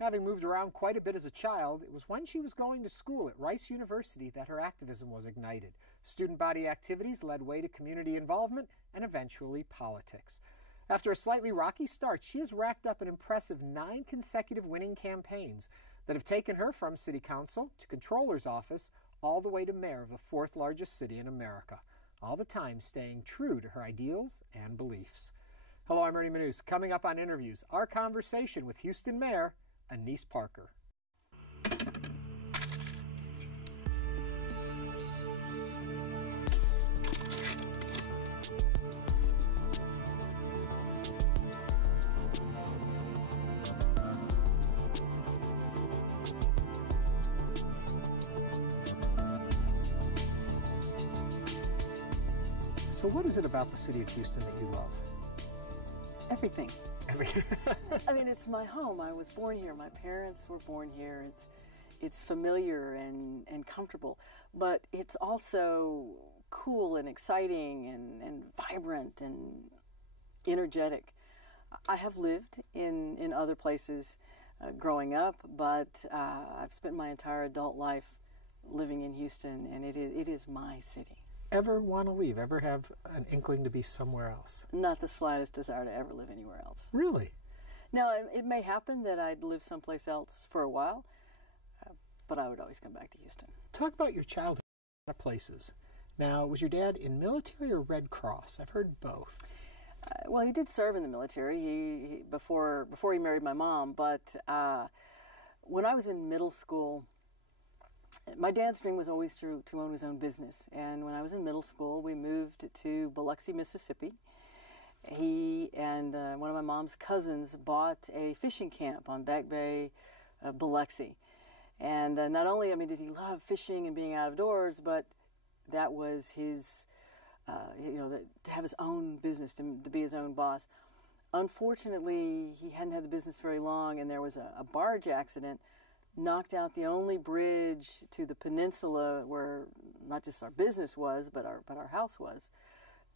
Having moved around quite a bit as a child, it was when she was going to school at Rice University that her activism was ignited. Student body activities led way to community involvement and eventually politics. After a slightly rocky start, she has racked up an impressive 9 consecutive winning campaigns that have taken her from city council to controller's office all the way to mayor of the 4th largest city in America, all the time staying true to her ideals and beliefs. Hello, I'm Ernie Manouse. Coming up on Interviews, our conversation with Houston Mayor Annise Parker. So what is it about the city of Houston that you love? Everything. I mean, it's my home. I was born here. My parents were born here. It's familiar and comfortable, but it's also cool and exciting and vibrant and energetic. I have lived in other places growing up, but I've spent my entire adult life living in Houston, and it is my city. Ever want to leave? Ever have an inkling to be somewhere else? Not the slightest desire to ever live anywhere else. Really? Now, it may happen that I'd live someplace else for a while, but I would always come back to Houston. Talk about your childhood in a lot of places. Now, was your dad in military or Red Cross? I've heard both. Well, he did serve in the military he before he married my mom, but when I was in middle school, my dad's dream was always to own his own business. And when I was in middle school, we moved to Biloxi, Mississippi. He and one of my mom's cousins bought a fishing camp on Back Bay, Biloxi. And not only, did he love fishing and being out of doors, but that was his, to have his own business, to be his own boss. Unfortunately, he hadn't had the business very long, and there was a barge accident knocked out the only bridge to the peninsula where not just our business was, but our house was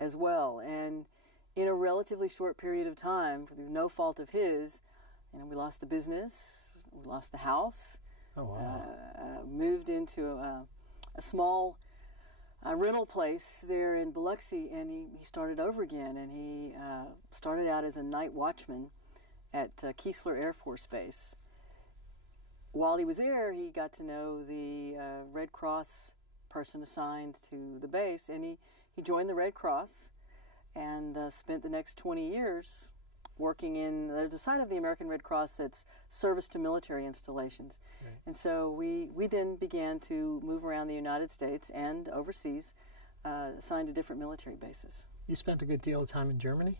as well. And in a relatively short period of time, through no fault of his, we lost the business, we lost the house. Oh, wow. Moved into a small rental place there in Biloxi, and he started over again. And he started out as a night watchman at Keesler Air Force Base. While he was there, he got to know the Red Cross person assigned to the base, and he joined the Red Cross and spent the next 20 years working in, there's a side of the American Red Cross that's service to military installations. Right. And so we then began to move around the United States and overseas, assigned to different military bases. You spent a good deal of time in Germany?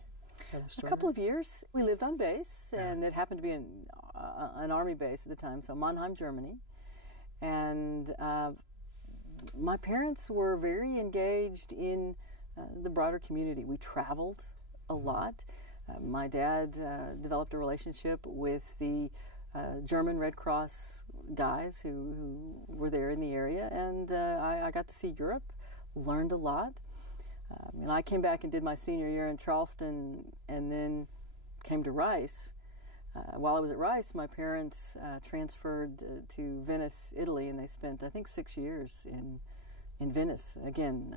A couple of years. We lived on base, and it happened to be an army base at the time, so Mannheim, Germany. And my parents were very engaged in the broader community. We traveled a lot. My dad developed a relationship with the German Red Cross guys who were there in the area, and I got to see Europe, learned a lot. And I came back and did my senior year in Charleston and then came to Rice. While I was at Rice, my parents transferred to Venice, Italy, and they spent, I think, 6 years in Venice, again,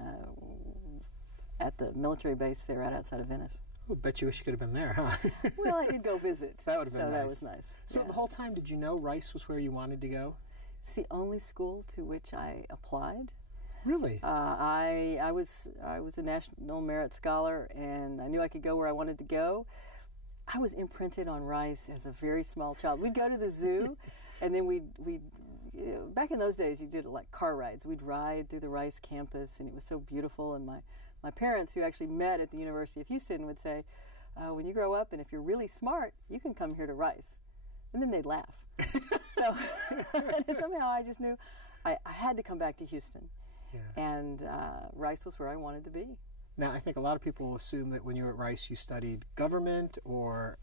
at the military base there right outside of Venice. I bet you wish you could have been there, huh? Well, I did go visit. That would have been nice. So that was nice. So the whole time, did you know Rice was where you wanted to go? It's the only school to which I applied. Really? I was a National Merit Scholar, and I knew I could go where I wanted to go. I was imprinted on Rice as a very small child. We'd go to the zoo, and then we'd back in those days, you did like car rides. We'd ride through the Rice campus, and it was so beautiful. And my parents, who actually met at the University of Houston, would say, when you grow up and if you're really smart, you can come here to Rice. And then they'd laugh. So and somehow I just knew I had to come back to Houston. Yeah. And Rice was where I wanted to be. Now, I think a lot of people assume that when you were at Rice, you studied government or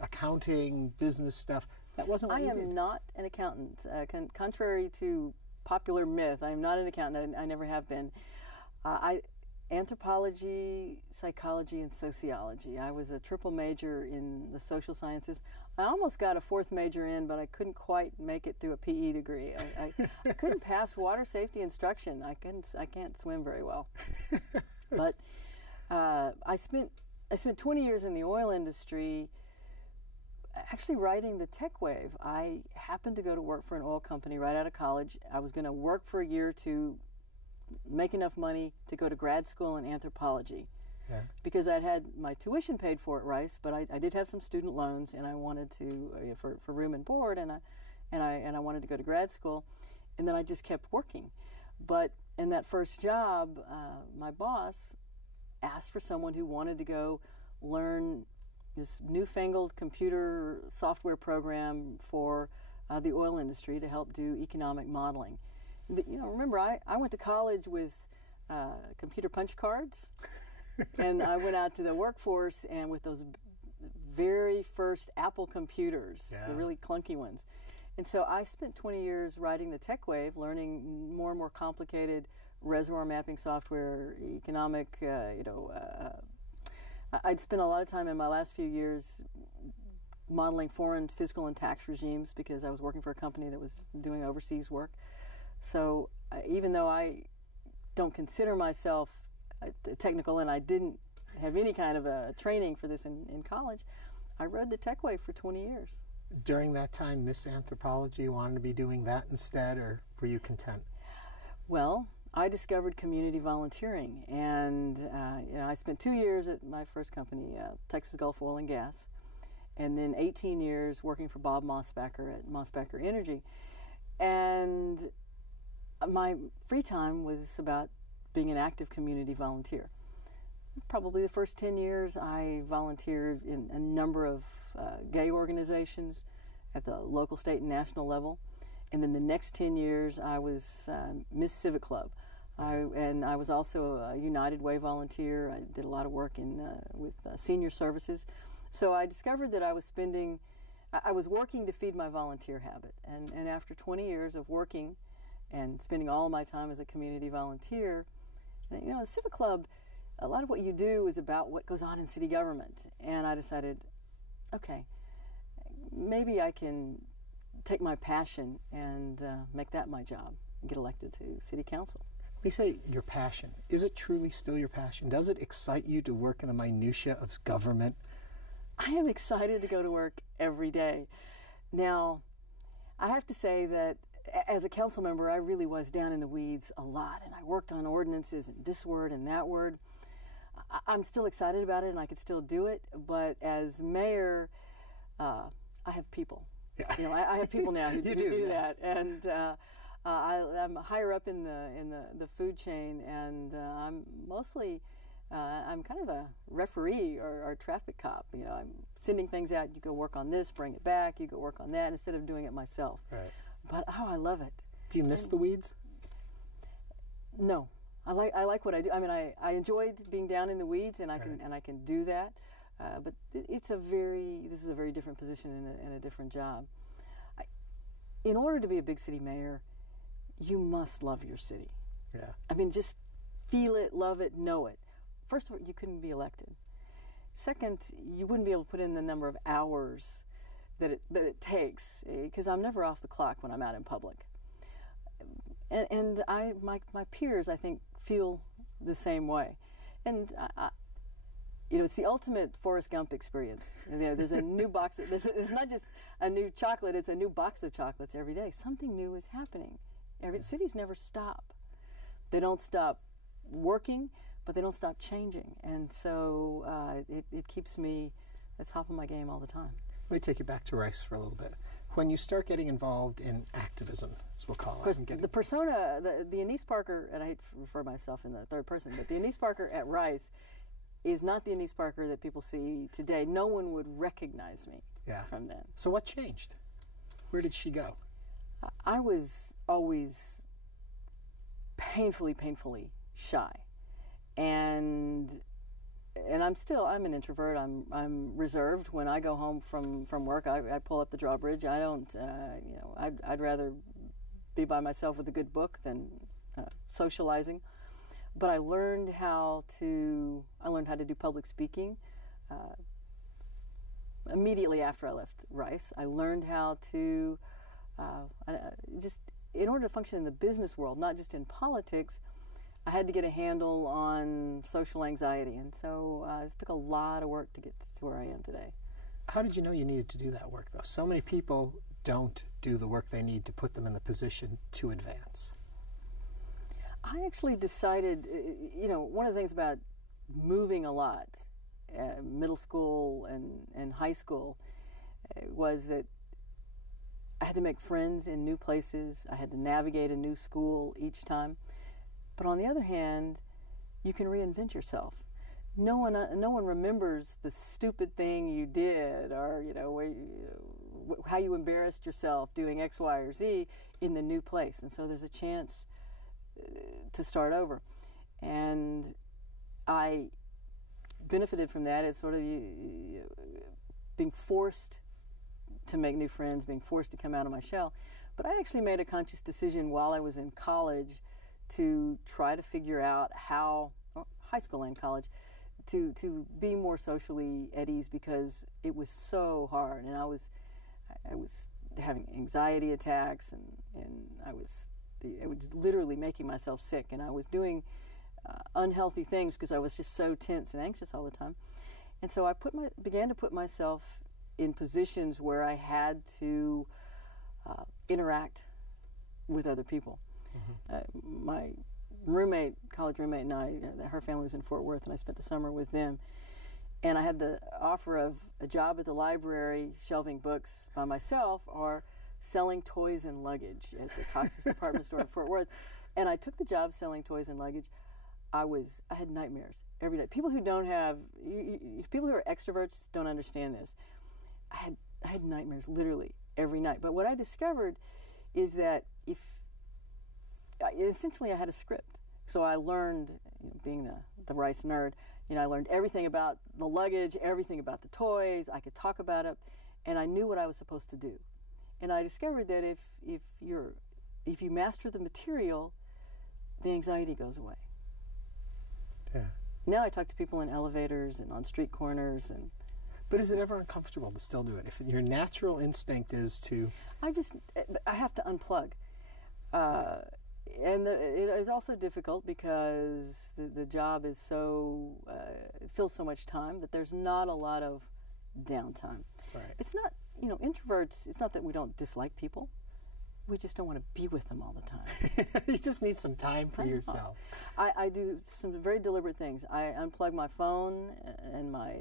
accounting, business stuff. That wasn't what you did. I am not an accountant. Contrary to popular myth, I am not an accountant. I never have been. anthropology, psychology, and sociology. I was a triple major in the social sciences. I almost got a fourth major in, but I couldn't quite make it through a PE degree. I couldn't pass water safety instruction. I can't swim very well. But I spent 20 years in the oil industry, actually riding the tech wave. I happened to go to work for an oil company right out of college. I was going to work for a year to make enough money to go to grad school in anthropology, because I'd had my tuition paid for at Rice, but I did have some student loans, and I wanted to for room and board, and I wanted to go to grad school, and then I just kept working. But in that first job, my boss asked for someone who wanted to go learn this newfangled computer software program for the oil industry to help do economic modeling. Remember, I went to college with computer punch cards, and I went out to the workforce and with those very first Apple computers, the really clunky ones. And so I spent 20 years riding the tech wave, learning more and more complicated reservoir mapping software, economic, I'd spent a lot of time in my last few years modeling foreign fiscal and tax regimes, because I was working for a company that was doing overseas work. So even though I don't consider myself technical, and I didn't have any kind of a training for this in college, I rode the tech wave for 20 years. During that time, Miss Anthropology wanted to be doing that instead, or were you content? Well, I discovered community volunteering, and I spent 2 years at my first company, Texas Gulf Oil and Gas, and then 18 years working for Bob Mossbacker at Mossbacker Energy. And my free time was about being an active community volunteer. Probably the first 10 years I volunteered in a number of gay organizations at the local, state, and national level. And then the next 10 years I was Miss Civic Club. And I was also a United Way volunteer. I did a lot of work with senior services. So I discovered that I was working to feed my volunteer habit. And after 20 years of working and spending all my time as a community volunteer, the Civic Club, a lot of what you do is about what goes on in city government. And I decided, okay, maybe I can take my passion and make that my job and get elected to city council. When you say your passion, is it truly still your passion? Does it excite you to work in the minutiae of government? I am excited to go to work every day. Now, I have to say that as a council member, I really was down in the weeds a lot, and I worked on ordinances and this word and that word. I'm still excited about it, and I could still do it, but as mayor, I have people. Yeah. I have people now who do that, and I'm higher up in the food chain, and I'm mostly I'm kind of a referee or traffic cop. I'm sending things out. You go work on this, bring it back. You go work on that, instead of doing it myself. Right. But I love it. Do you miss the weeds? No, I like what I do. I mean, I enjoyed being down in the weeds, and I can do that. But this is a very different position and a different job. In order to be a big city mayor, you must love your city. Yeah. I mean, just feel it, love it, know it. First of all, you couldn't be elected. Second, you wouldn't be able to put in the number of hours that it takes, because I'm never off the clock when I'm out in public. And my peers, I think, feel the same way. And it's the ultimate Forrest Gump experience. There's a new box. There's not just a new chocolate; it's a new box of chocolates every day. Something new is happening. Cities never stop. They don't stop working, but they don't stop changing. And so it keeps me at the top of my game all the time. Let me take you back to Rice for a little bit. When you start getting involved in activism, as we'll call it. Of course, the persona, the Annise Parker, and I hate to refer myself in the third person, but the Annise Parker at Rice is not the Annise Parker that people see today. No one would recognize me from then. So what changed? Where did she go? I was always painfully shy. And I'm an introvert. I'm reserved. When I go home from work, I pull up the drawbridge. I don't, I'd rather be by myself with a good book than socializing. but I learned how to do public speaking immediately after I left Rice. I learned how to just, in order to function in the business world, not just in politics, I had to get a handle on social anxiety, and so it took a lot of work to get to where I am today. How did you know you needed to do that work, though? So many people don't do the work they need to put them in the position to advance. I actually decided, one of the things about moving a lot, middle school and high school, was that I had to make friends in new places. I had to navigate a new school each time. But on the other hand, you can reinvent yourself. No one remembers the stupid thing you did, or how you embarrassed yourself doing X, Y, or Z in the new place. And so there's a chance to start over. And I benefited from that as sort of being forced to make new friends, being forced to come out of my shell. But I actually made a conscious decision while I was in college to try to figure out how, high school and college, to be more socially at ease, because it was so hard, and I was having anxiety attacks, and I was literally making myself sick, and I was doing unhealthy things because I was just so tense and anxious all the time. And so I began to put myself in positions where I had to interact with other people. Mm-hmm. My college roommate and I, her family was in Fort Worth, and I spent the summer with them. And I had the offer of a job at the library shelving books by myself, or selling toys and luggage at the Cox's department store in Fort Worth. And I took the job selling toys and luggage. I had nightmares every day. People who people who are extroverts don't understand this. I had nightmares literally every night. But what I discovered is that essentially I had a script. So I learned, being the Rice nerd, I learned everything about the luggage, everything about the toys. I could talk about it, and I knew what I was supposed to do. And I discovered that if you master the material, the anxiety goes away. Yeah. Now I talk to people in elevators and on street corners. But is it ever uncomfortable to still do it? If your natural instinct is to... I have to unplug. And it is also difficult because the job is it fills so much time that there's not a lot of downtime. Right. It's not, introverts, it's not that we don't dislike people. We just don't want to be with them all the time. You just need some time for yourself. I do some very deliberate things. I unplug my phone and my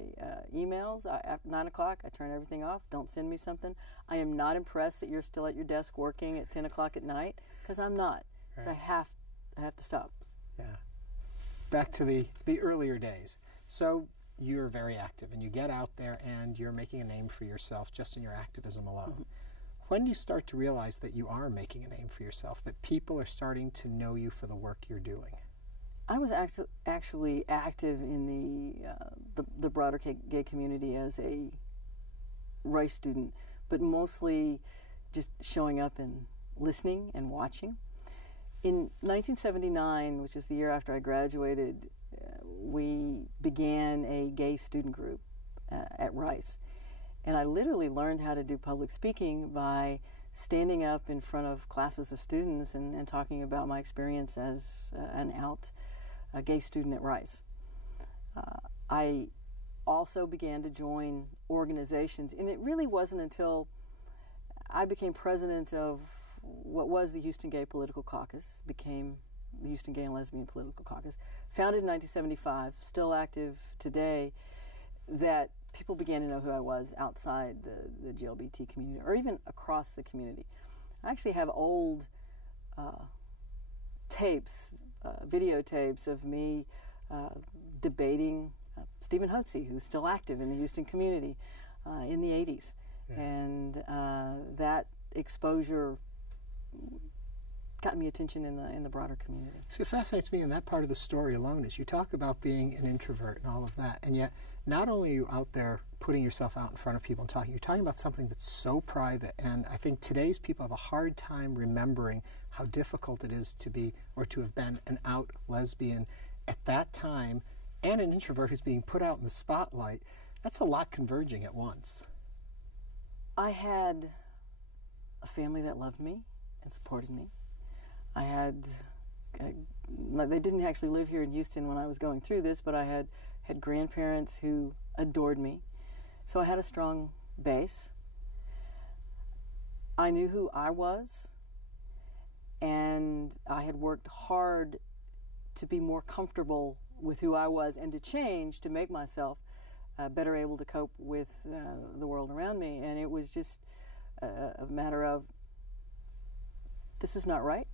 emails. After 9 o'clock, I turn everything off. Don't send me something. I am not impressed that you're still at your desk working at 10 o'clock at night, because I'm not. Because I have to stop. Yeah. Back to the earlier days. So you're very active, and you get out there, and you're making a name for yourself just in your activism alone. Mm-hmm. When do you start to realize that you are making a name for yourself, that people are starting to know you for the work you're doing? I was actually active in the broader gay community as a Rice student, but mostly just showing up and listening and watching. In 1979, which is the year after I graduated, we began a gay student group at Rice. And I literally learned how to do public speaking by standing up in front of classes of students and talking about my experience as a gay student at Rice. I also began to join organizations, and it really wasn't until I became president of what was the Houston Gay Political Caucus, became the Houston Gay and Lesbian Political Caucus, founded in 1975, still active today, that people began to know who I was outside the GLBT community, or even across the community. I actually have old videotapes of me debating Stephen Hotze, who's still active in the Houston community in the 80s. Yeah. And that exposure got me attention in the broader community. So it fascinates me in that part of the story alone is you talk about being an introvert and all of that, and yet not only are you out there putting yourself out in front of people and talking, you're talking about something that's so private, and I think today's people have a hard time remembering how difficult it is to be or to have been an out lesbian at that time and an introvert who's being put out in the spotlight. That's a lot converging at once. I had a family that loved me and supported me. I had, they didn't actually live here in Houston when I was going through this, but I had grandparents who adored me. So I had a strong base. I knew who I was, and I had worked hard to be more comfortable with who I was and to change to make myself better able to cope with the world around me. And it was just a matter of, this is not right.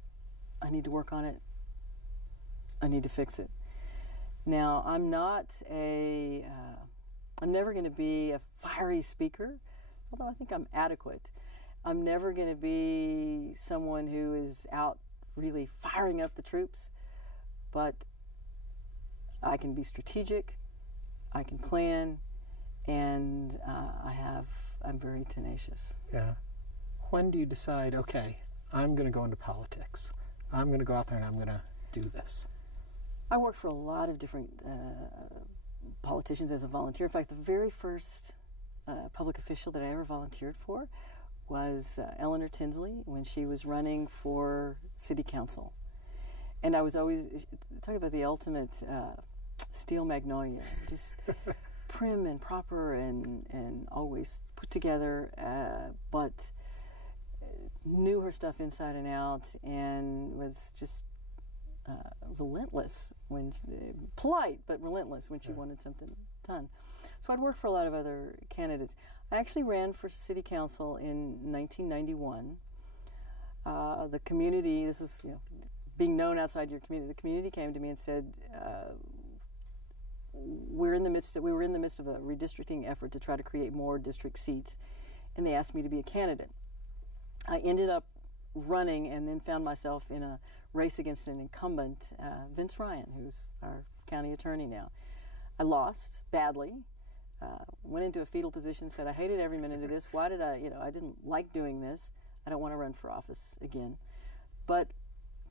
I need to work on it. I need to fix it. Now, I'm never going to be a fiery speaker, although I think I'm adequate. I'm never going to be someone who is out really firing up the troops, but I can be strategic, I can plan, and I'm very tenacious. Yeah. When do you decide, okay, I'm going to go into politics? I'm going to go out there and I'm going to do this? I worked for a lot of different politicians as a volunteer. In fact, the very first public official that I ever volunteered for was Eleanor Tinsley when she was running for city council. And I was always talking about the ultimate steel magnolia, just prim and proper and always put together, but knew her stuff inside and out and was just relentless, polite but relentless when she wanted something done. So I'd worked for a lot of other candidates. I actually ran for city council in 1991. The community, this is being known outside your community, the community came to me and said, we were in the midst of a redistricting effort to try to create more district seats, and they asked me to be a candidate. I ended up running and then found myself in a race against an incumbent, Vince Ryan, who's our county attorney now. I lost badly, went into a fetal position, said I hated every minute of this. Why did I didn't like doing this. I don't want to run for office again. But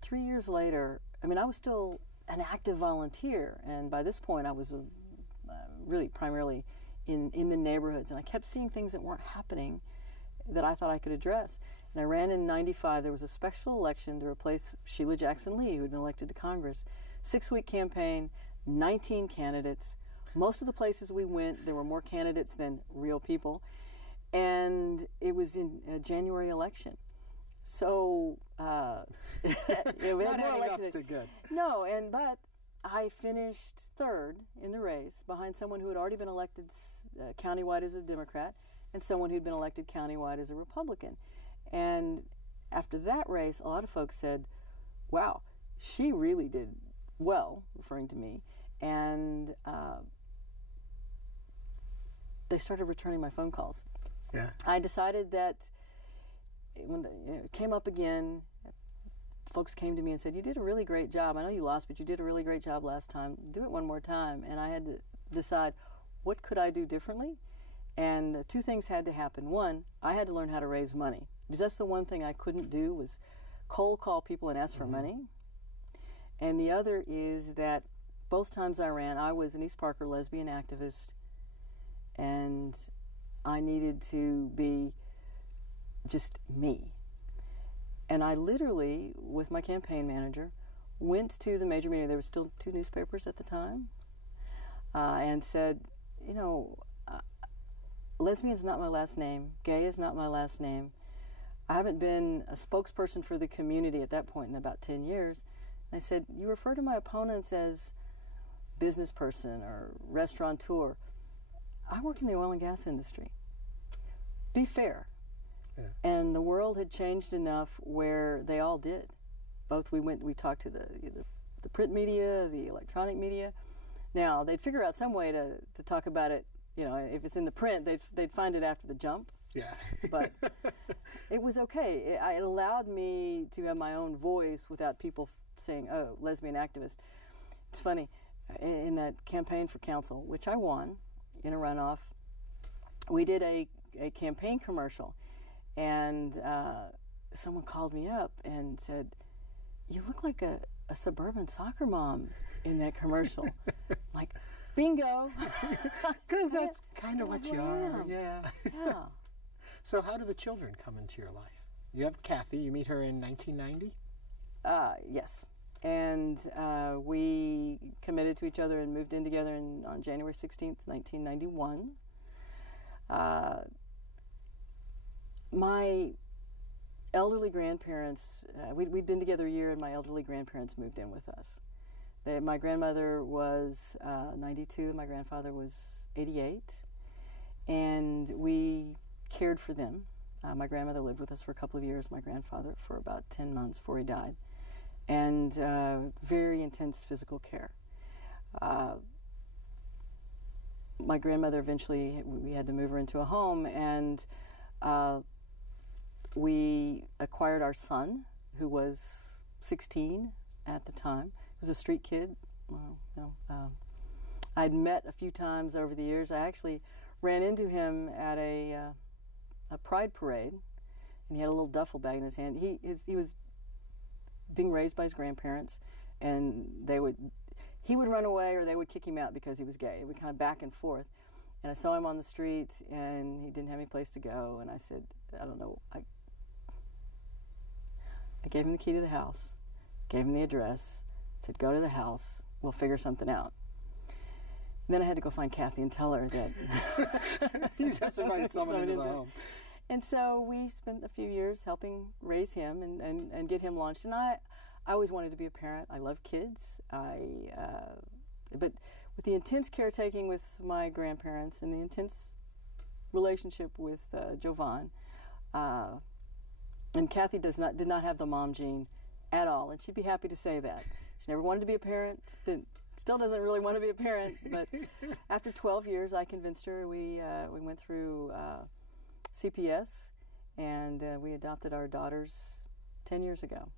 3 years later, I was still an active volunteer, and by this point I was really primarily in the neighborhoods, and I kept seeing things that weren't happening that I thought I could address. And I ran in 95. There was a special election to replace Sheila Jackson Lee, who had been elected to Congress. 6-week campaign, 19 candidates. Most of the places we went, there were more candidates than real people. And it was in a January election. So, we had Not more adding election. up to good. No, but I finished third in the race behind someone who had already been elected countywide as a Democrat and someone who'd been elected countywide as a Republican. And after that race, a lot of folks said, wow, she really did well, referring to me. And they started returning my phone calls. Yeah. I decided that when it came up again, folks came to me and said, you did a really great job. I know you lost, but you did a really great job last time. Do it one more time. And I had to decide, what could I do differently? And two things had to happen. One, I had to learn how to raise money, because that's the one thing I couldn't do, was cold call people and ask for money. And the other is that both times I ran, I was an East Parker lesbian activist, and I needed to be just me. And I literally, with my campaign manager, went to the major media. There were still 2 newspapers at the time, and said, lesbian is not my last name. Gay is not my last name. I haven't been a spokesperson for the community at that point in about 10 years. And I said, you refer to my opponents as business person or restaurateur. I work in the oil and gas industry. Be fair. Yeah. And the world had changed enough where they all did. We talked to the print media, the electronic media. Now, they'd figure out some way to talk about it. If it's in the print, they'd find it after the jump. Yeah. But it was okay. It allowed me to have my own voice without people saying, oh, lesbian activist. It's funny, in that campaign for council, which I won in a runoff, we did a campaign commercial, and someone called me up and said, you look like a suburban soccer mom. in that commercial. I'm like, bingo. Because that's kind of what you are. Yeah. Yeah. So how do the children come into your life? You have Kathy. You meet her in 1990? Yes. And we committed to each other and moved in together on January 16th, 1991. My elderly grandparents, we'd been together a year, and my elderly grandparents moved in with us. My grandmother was 92, my grandfather was 88, and we cared for them. My grandmother lived with us for a couple of years, my grandfather for about 10 months before he died, and very intense physical care. My grandmother eventually, we had to move her into a home, and we acquired our son, who was 16 at the time. He was a street kid. I'd met a few times over the years. I actually ran into him at a pride parade, and he had a little duffel bag in his hand. He was being raised by his grandparents, and he would run away or they would kick him out because he was gay. We kind of back and forth. And I saw him on the street, and he didn't have any place to go. And I said, I don't know. I gave him the key to the house, gave him the address, said, go to the house, we'll figure something out. And then I had to go find Kathy and tell her that you just invited someone into the home. And so we spent a few years helping raise him and get him launched. And I always wanted to be a parent. I love kids. But with the intense caretaking with my grandparents and the intense relationship with Jovan, and Kathy did not have the mom gene at all, and she'd be happy to say that. She never wanted to be a parent, still doesn't really want to be a parent, but after 12 years I convinced her. We went through CPS, and we adopted our daughters 10 years ago.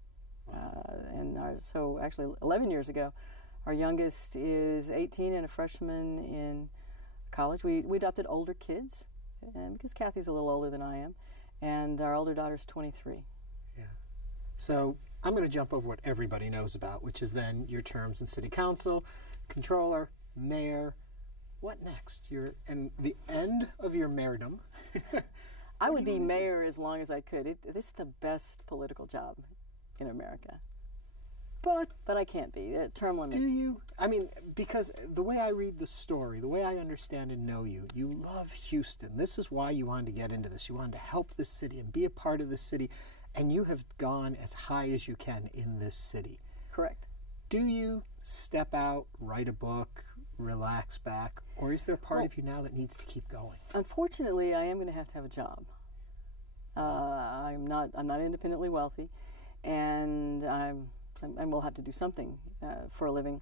So actually 11 years ago. Our youngest is 18 and a freshman in college. We adopted older kids, and because Kathy's a little older than I am, and our older daughter's 23. Yeah. So I'm going to jump over what everybody knows about, which is then your terms in city council, controller, mayor. What next? You're in the end of your mayordom. I would be mayor as long as I could. This is the best political job in America. But I can't be. Term limits. Do you? I mean, because the way I read the story, the way I understand and know you, you love Houston. This is why you wanted to get into this. You wanted to help this city and be a part of this city, and you have gone as high as you can in this city. Correct. Do you step out, write a book, relax back, or is there a part of you now that needs to keep going? Unfortunately, I am going to have a job. I'm not independently wealthy, and I will have to do something for a living.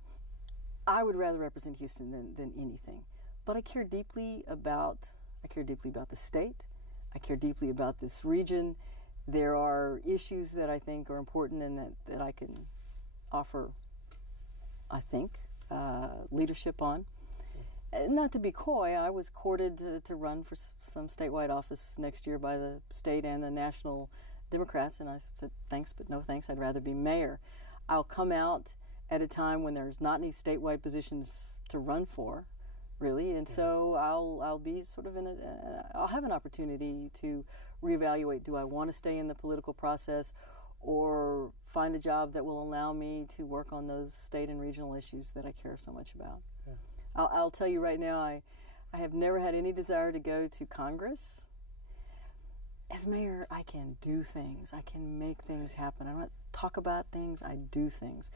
I would rather represent Houston than anything. But I care deeply about the state. I care deeply about this region. There are issues that I think are important and that I can offer, I think, leadership on. Not to be coy, I was courted to run for some statewide office next year by the state and the national Democrats, and I said, thanks, but no thanks, I'd rather be mayor. I'll come out at a time when there's not any statewide positions to run for, really, and so I'll be sort of I'll have an opportunity to reevaluate, do I want to stay in the political process or find a job that will allow me to work on those state and regional issues that I care so much about. Yeah. I'll tell you right now, I have never had any desire to go to Congress. As mayor, I can do things. I can make things happen. I don't talk about things, I do things.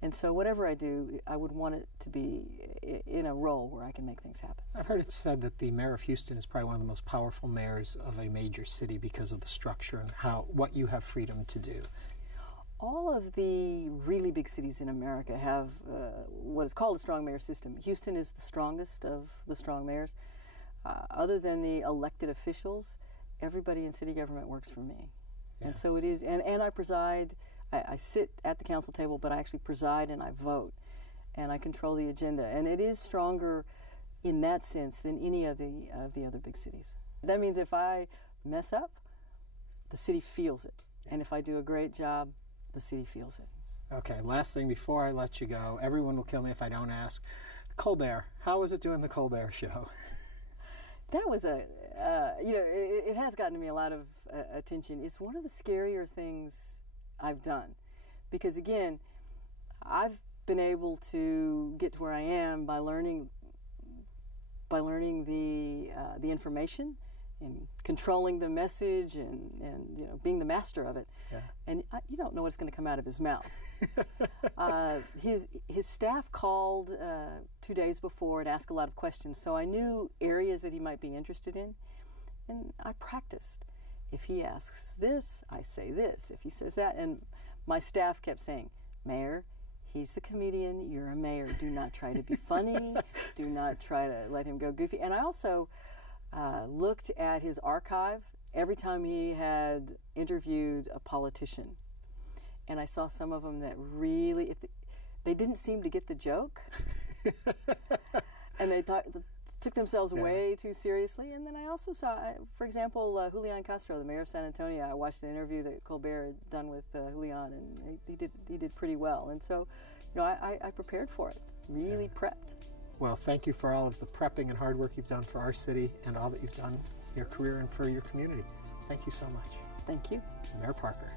And so whatever I do, I would want it to be in a role where I can make things happen. I've heard it said that the mayor of Houston is probably one of the most powerful mayors of a major city because of the structure and what you have freedom to do. All of the really big cities in America have what is called a strong mayor system. Houston is the strongest of the strong mayors. Other than the elected officials, everybody in city government works for me. Yeah. And so it is, and I preside. I sit at the council table, but I actually preside and I vote, and I control the agenda. And it is stronger in that sense than any of the other big cities. That means if I mess up, the city feels it. Yeah. And if I do a great job, the city feels it. Okay, last thing before I let you go, everyone will kill me if I don't ask. Colbert, how was it doing the Colbert Show? That was it has gotten me a lot of attention. It's one of the scarier things I've done because, again, I've been able to get to where I am by learning the information and controlling the message and being the master of it. Yeah. And you don't know what's going to come out of his mouth. His staff called 2 days before and asked a lot of questions, so I knew areas that he might be interested in, and I practiced. If he asks this, I say this. If he says that, and my staff kept saying, "Mayor, he's the comedian, you're a mayor. Do not try to be funny. Do not try to let him go goofy." And I also looked at his archive every time he had interviewed a politician. And I saw some of them that really, they didn't seem to get the joke. And they took themselves way too seriously. And then I also saw, for example, Julian Castro, the mayor of San Antonio. I watched the interview that Colbert had done with Julian, and he did pretty well. And so, I prepared for it, really prepped. Well, thank you for all of the prepping and hard work you've done for our city and all that you've done in your career and for your community. Thank you so much. Thank you. Mayor Parker.